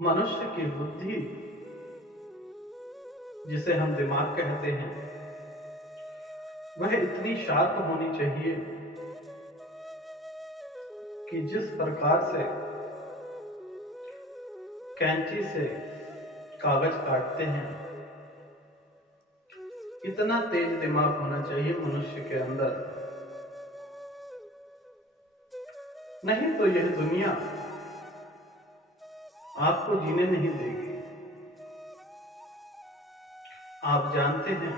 मनुष्य की बुद्धि, जिसे हम दिमाग कहते हैं, वह इतनी शार्प होनी चाहिए कि जिस प्रकार से कैंची से कागज काटते हैं, इतना तेज दिमाग होना चाहिए मनुष्य के अंदर। नहीं तो यह दुनिया आपको जीने नहीं देगी। आप जानते हैं,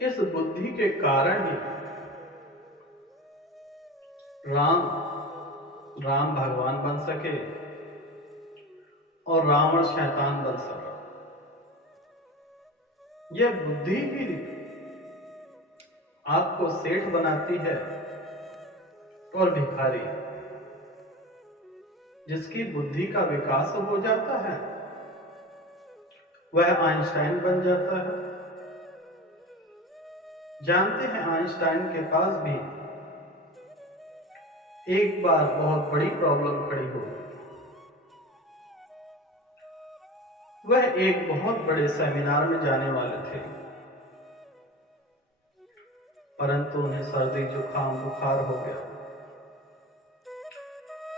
इस बुद्धि के कारण ही राम भगवान बन सके और रावण शैतान बन सका। यह बुद्धि ही आपको सेठ बनाती है और भिखारी। जिसकी बुद्धि का विकास हो जाता है वह आइंस्टाइन बन जाता है। जानते हैं, आइंस्टाइन के पास भी एक बार बहुत बड़ी प्रॉब्लम खड़ी हो गई। वह एक बहुत बड़े सेमिनार में जाने वाले थे, परंतु उन्हें सर्दी जुकाम बुखार हो गया।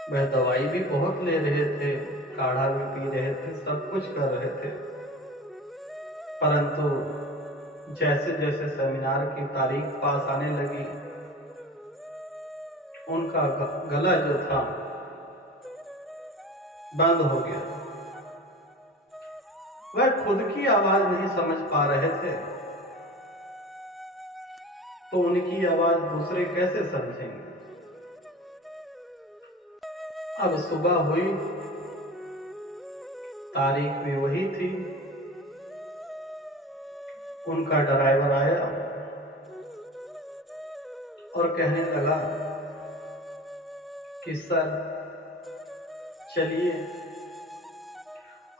वह दवाई भी बहुत ले रहे थे, काढ़ा भी पी रहे थे, सब कुछ कर रहे थे, परंतु जैसे जैसे सेमिनार की तारीख पास आने लगी, उनका गला जो था बंद हो गया। वह खुद की आवाज नहीं समझ पा रहे थे, तो उनकी आवाज दूसरे कैसे समझेंगे। अब सुबह हुई, तारीख भी वही थी। उनका ड्राइवर आया और कहने लगा कि सर चलिए,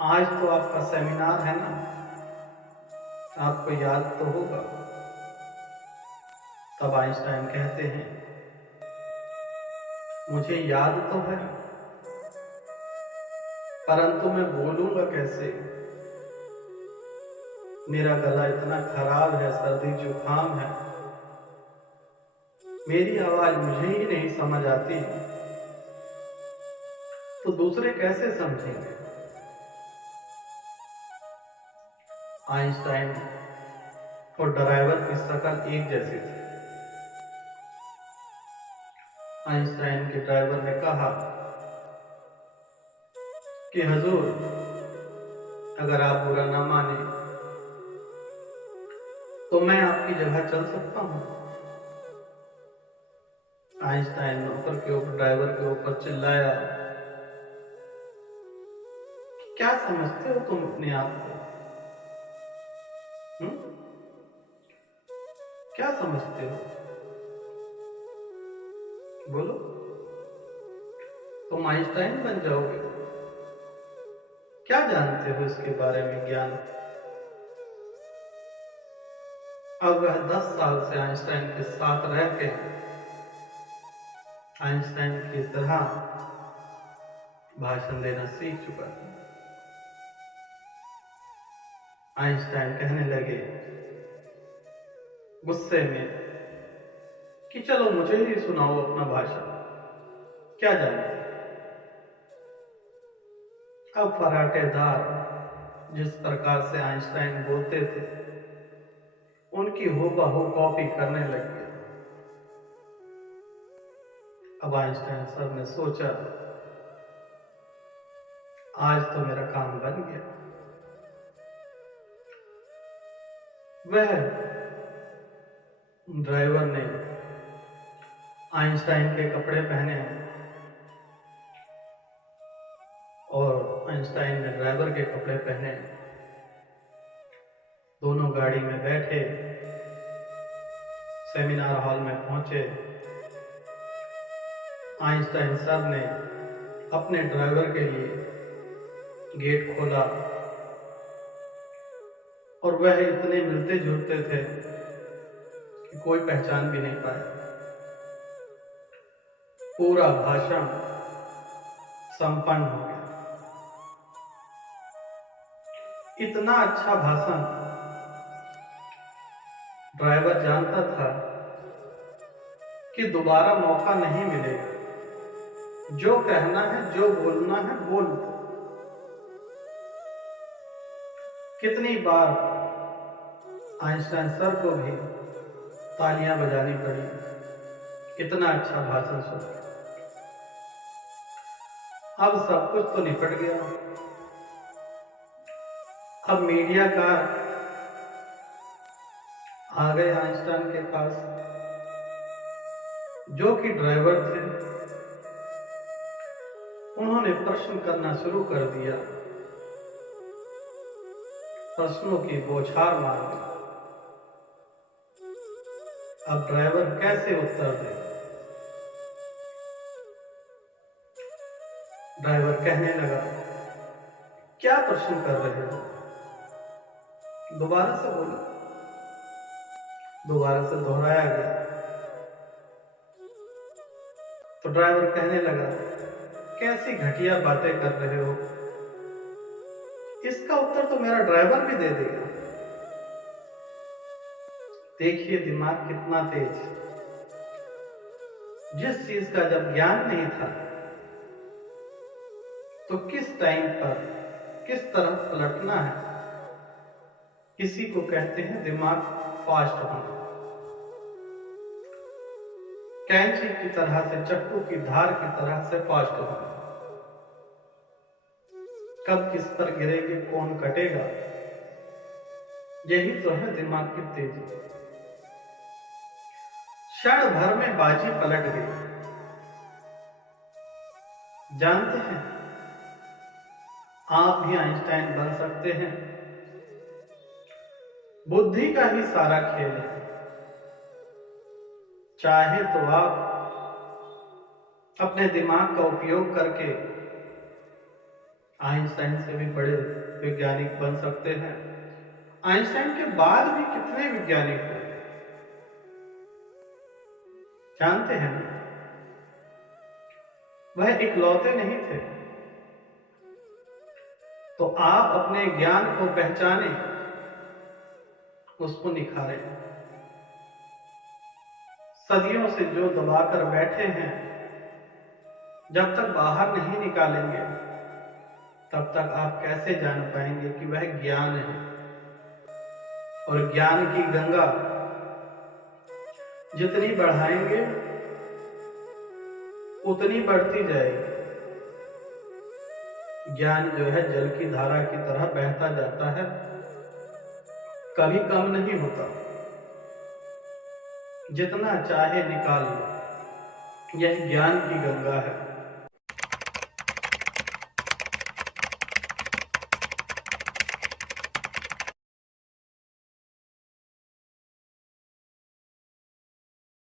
आज तो आपका सेमिनार है ना, आपको याद तो होगा। तब आइंस्टाइन कहते हैं, मुझे याद तो है, परंतु मैं बोलूंगा कैसे। मेरा गला इतना खराब है, सर्दी जुकाम है, मेरी आवाज मुझे ही नहीं समझ आती, तो दूसरे कैसे समझेंगे। आइंस्टाइन और ड्राइवर की शक्ल एक जैसी थी। आइंस्टाइन के ड्राइवर ने कहा कि हजूर, अगर आप बुरा ना माने तो मैं आपकी जगह चल सकता हूं। आइंस्टाइन नौकर के ऊपर, ड्राइवर के ऊपर चिल्लाया, क्या समझते हो तुम अपने आप को? क्या समझते हो? बोलो, तुम आइंस्टाइन बन जाओगे? क्या जानते हो इसके बारे में ज्ञान? अब वह 10 साल से आइंस्टाइन के साथ रह के आइंस्टाइन की तरह भाषण देना सीख चुका था। आइंस्टाइन कहने लगे गुस्से में कि चलो मुझे ही सुनाओ अपना भाषण, क्या जानते। अब फराटेदार जिस प्रकार से आइंस्टाइन बोलते थे, उनकी हूबहू कॉपी करने लग गए। अब आइंस्टाइन सर ने सोचा, आज तो मेरा काम बन गया। वह ड्राइवर ने आइंस्टाइन के कपड़े पहने और आइंस्टाइन ने ड्राइवर के कपड़े पहने। दोनों गाड़ी में बैठे, सेमिनार हॉल में पहुंचे। आइंस्टाइन सर ने अपने ड्राइवर के लिए गेट खोला और वह इतने मिलते जुलते थे कि कोई पहचान भी नहीं पाया। पूरा भाषण संपन्न हो गया। इतना अच्छा भाषण ड्राइवर जानता था कि दोबारा मौका नहीं मिलेगा। जो कहना है, जो बोलना है, बोल दो। कितनी बार आइंस्टाइन सर को भी तालियां बजानी पड़ी, इतना अच्छा भाषण सुन। अब सब कुछ तो निपट गया। अब मीडिया का आ गए आइंस्टाइन के पास, जो कि ड्राइवर थे। उन्होंने प्रश्न करना शुरू कर दिया, प्रश्नों की बौछार मार दी। अब ड्राइवर कैसे उत्तर दे? ड्राइवर कहने लगा, क्या प्रश्न कर रहे हो? दोबारा से बोलो। दोबारा से दोहराया गया तो ड्राइवर कहने लगा, कैसी घटिया बातें कर रहे हो? इसका उत्तर तो मेरा ड्राइवर भी दे देगा। देखिए दिमाग कितना तेज। जिस चीज का जब ज्ञान नहीं था तो किस टाइम पर किस तरह पलटना है, इसी को कहते हैं दिमाग फास्ट होना। कैंची की तरह से, चक्कू की धार की तरह से फास्ट होना। कब किस पर गिरेगी, कौन कटेगा, यही तो है दिमाग की तेजी। क्षण भर में बाजी पलट गई। जानते हैं, आप भी आइंस्टाइन बन सकते हैं। बुद्धि का ही सारा खेल है। चाहे तो आप अपने दिमाग का उपयोग करके आइंस्टाइन से भी बड़े वैज्ञानिक बन सकते हैं। आइंस्टाइन के बाद भी कितने वैज्ञानिक हुए जानते हैं ना? वह इकलौते नहीं थे। तो आप अपने ज्ञान को पहचाने, उसको निखारें। सदियों से जो दबाकर बैठे हैं, जब तक बाहर नहीं निकालेंगे तब तक आप कैसे जान पाएंगे कि वह ज्ञान है। और ज्ञान की गंगा जितनी बढ़ाएंगे उतनी बढ़ती जाएगी। ज्ञान जो है जल की धारा की तरह बहता जाता है, कभी कम नहीं होता। जितना चाहे निकाल लो, यह ज्ञान की गंगा है।